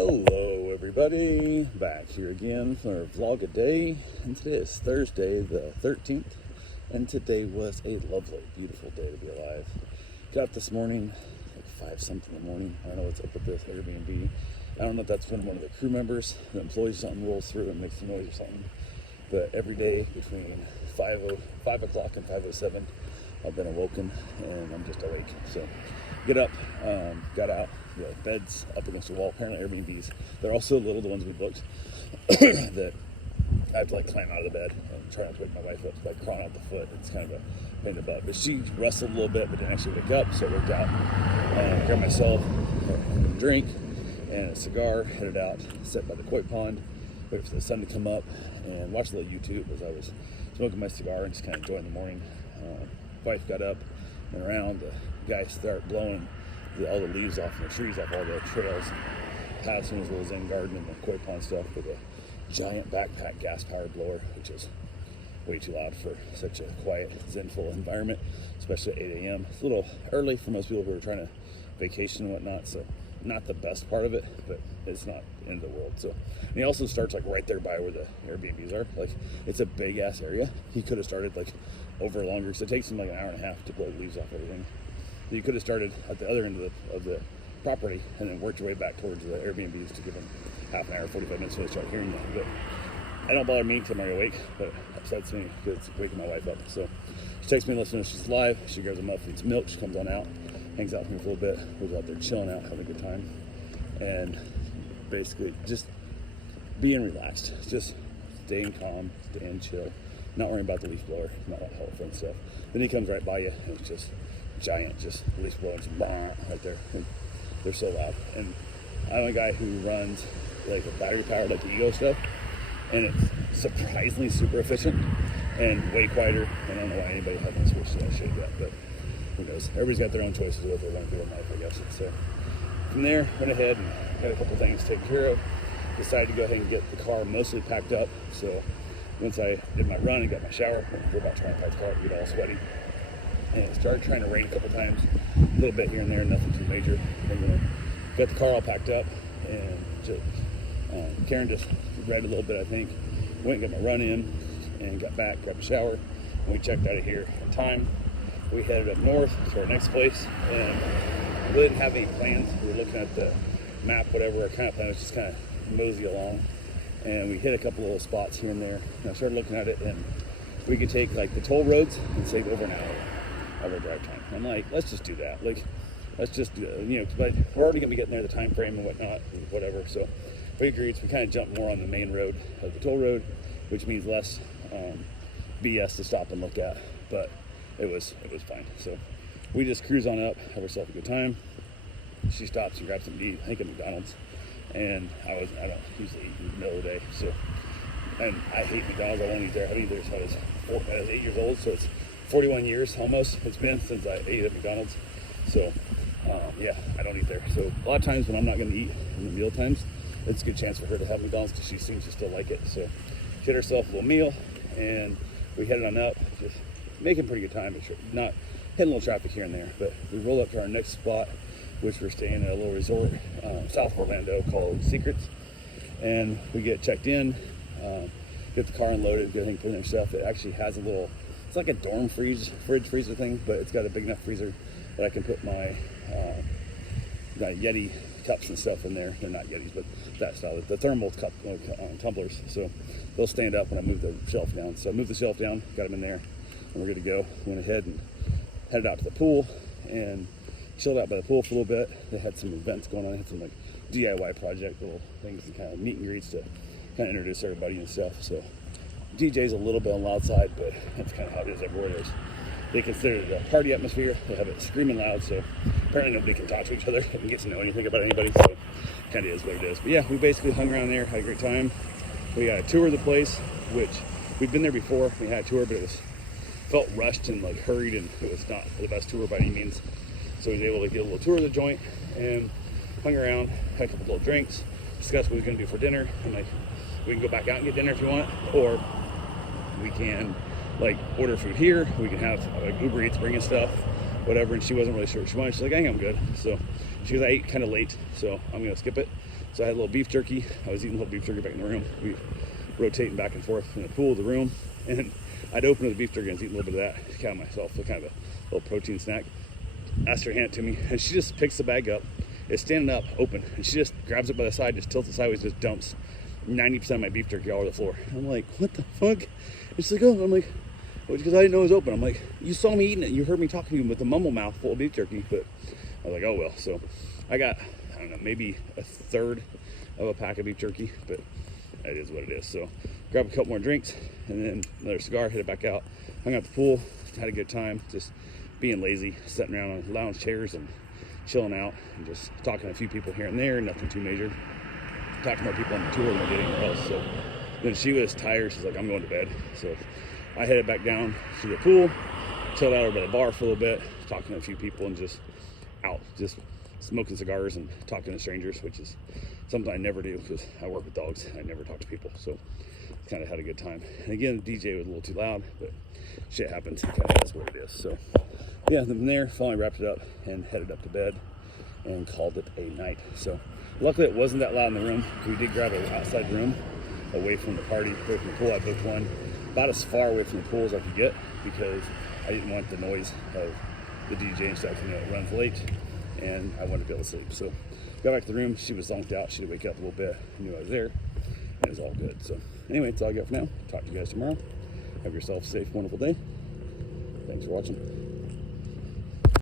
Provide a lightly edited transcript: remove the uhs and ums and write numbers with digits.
Hello everybody, back here again for a vlog a day, and today is Thursday the 13th, and today was a lovely, beautiful day to be alive. Got up this morning, like 5 something in the morning. I don't know what's up with this Airbnb. I don't know if that's when one of the crew members, the employees, something rolls through and makes a noise or something, but every day between 5 o'clock and 5:07, I've been awoken and I'm just awake. So get up, got out, the bed's up against the wall. Apparently Airbnbs, they're also little, the ones we booked, that I have to like climb out of the bed and try not to wake my wife up by crawling out the foot. It's kind of a pain in the butt. But she rustled a little bit but didn't actually wake up, so it worked out. Grabbed myself a drink and a cigar, headed out, sat by the koi pond, wait for the sun to come up, and watched a little YouTube as I was smoking my cigar and just kind of enjoying the morning. Wife got up and around, the guys start blowing all the leaves off and the trees off all the trails, passing his little Zen garden and the koi pond stuff with a giant backpack gas-powered blower, which is way too loud for such a quiet, zenful environment, especially at 8 a.m. It's a little early for most people who are trying to vacation and whatnot, so not the best part of it, but it's not the end of the world. So, and he also starts like right there by where the Airbnbs are. Like, it's a big ass area. He could have started like over longer, so it takes him like an hour and a half to blow the leaves off everything. So you could have started at the other end of the property and then worked your way back towards the Airbnbs to give him half an hour, 45 minutes so they start hearing that. But I don't bother me until I'm already awake, but it upsets me because it's waking my wife up. So she texts me and lets me know she's live. She grabs a muffin, eats milk, she comes on out, hangs out with me for a little bit. We're out there chilling out, having a good time, and basically just being relaxed, just staying calm, staying chill, not worrying about the leaf blower, not that whole fun stuff. Then he comes right by you and it's just giant, just leaf blowers right there. And they're so loud. And I'm a guy who runs like a battery powered like Ego stuff, and it's surprisingly super efficient and way quieter. And I don't know why anybody hasn't switched to that shit yet, but who knows? Everybody's got their own choices of what they want to do in life, I guess. So from there, went ahead and got a couple things taken care of. Decided to go ahead and get the car mostly packed up. So once I did my run and got my shower, went for about 25 car, get all sweaty. And it started trying to rain a couple times, a little bit here and there, nothing too major. And got the car all packed up, and just, Karen just read a little bit, I think. Went and got my run in, and got back, grabbed a shower, and we checked out of here in time. We headed up north to our next place, and we really didn't have any plans. We were looking at the map, whatever. Our kind of plan was just kind of mosey along, and we hit a couple little spots here and there. And I started looking at it, and we could take like the toll roads and save over an hour of our drive time. I'm like, let's just do that. Like, let's just do it. But we're already gonna be getting there, the time frame and whatnot, and whatever. So we agreed. So we kind of jumped more on the main road of the toll road, which means less BS to stop and look at. But it was fine. So we just cruise on up, have ourselves a good time. She stops and grabs something to eat, I think at McDonald's. And I don't usually eat in the middle of the day. So, and I hate McDonald's. I won't eat there. I haven't eaten there since I was 8 years old. So it's 41 years almost it's been since I ate at McDonald's. So yeah, I don't eat there. So a lot of times when I'm not going to eat in the meal times, it's a good chance for her to have McDonald's because she seems to still like it. So she had herself a little meal, and we headed on up, just making pretty good time, but not hitting a little traffic here and there. But we rolled up to our next spot, which we're staying at a little resort south of Orlando called Secrets, and we get checked in, get the car unloaded, get everything put in their stuff. It actually has a little, it's like a dorm fridge freezer thing, but it's got a big enough freezer that I can put my Yeti cups and stuff in there. They're not Yetis, but that style, the thermal cup tumblers. So they'll stand up when I move the shelf down. So I moved the shelf down, got them in there, and we're good to go. Went ahead and headed out to the pool and chilled out by the pool for a little bit. They had some events going on. They had some like DIY project little things and kind of meet and greets to kind of introduce everybody and stuff. So DJ's a little bit on the loud side, but that's kind of how it is everywhere. They consider it a party atmosphere. They have it screaming loud, so apparently nobody can talk to each other and get to know anything about anybody, so kind of is what it is. But yeah, we basically hung around there, had a great time. We got a tour of the place, which we've been there before. We had a tour, but it felt rushed and like hurried, and it was not the best tour by any means. So we was able to get a little tour of the joint and hung around, had a couple little drinks, discussed what we were going to do for dinner, and like we can go back out and get dinner if you want, or we can like order food here. We can have like Uber Eats bringing stuff, whatever. And she wasn't really sure what she wanted. She's like, I think I'm good. So she goes, I ate kind of late, so I'm gonna skip it. So I had a little beef jerky. I was eating a little beef jerky back in the room. We rotating back and forth in the pool of the room, and I'd open the beef jerky and I was eating a little bit of that, count myself, so kind of a little protein snack. Asked her to hand it to me, and she just picks the bag up. It's standing up, open, and she just grabs it by the side, just tilts it sideways, just dumps 90% of my beef jerky all over the floor. I'm like, what the fuck? And she's like, oh, I'm like, well, because I didn't know it was open. I'm like, you saw me eating it. You heard me talking to you with a mumble mouth full of beef jerky. But I was like, oh well. So I got, I don't know, maybe a third of a pack of beef jerky, but that is what it is. So grab a couple more drinks and then another cigar, hit it back out. Hung out the pool, had a good time, just being lazy, sitting around on lounge chairs and chilling out and just talking to a few people here and there, nothing too major. Talking to more people on the tour than I did anywhere else. So then she was tired, she's like, I'm going to bed. So I headed back down to the pool, chilled out over by the bar for a little bit, talking to a few people and just out, just smoking cigars and talking to strangers, which is something I never do because I work with dogs. I never talk to people, so kind of had a good time. And again, the DJ was a little too loud, but shit happens. That's what it is. So yeah, then from there, finally wrapped it up and headed up to bed and called it a night. So luckily it wasn't that loud in the room. We did grab an outside room away from the party, away from the pool. I booked one about as far away from the pool as I could get because I didn't want the noise of the DJ and stuff. You know, it runs late and I wanted to be able to sleep. So got back to the room. She was zonked out. She had to wake up a little bit. I knew I was there and it was all good. So anyway, that's all I got for now. Talk to you guys tomorrow. Have yourself a safe, wonderful day. Thanks for watching.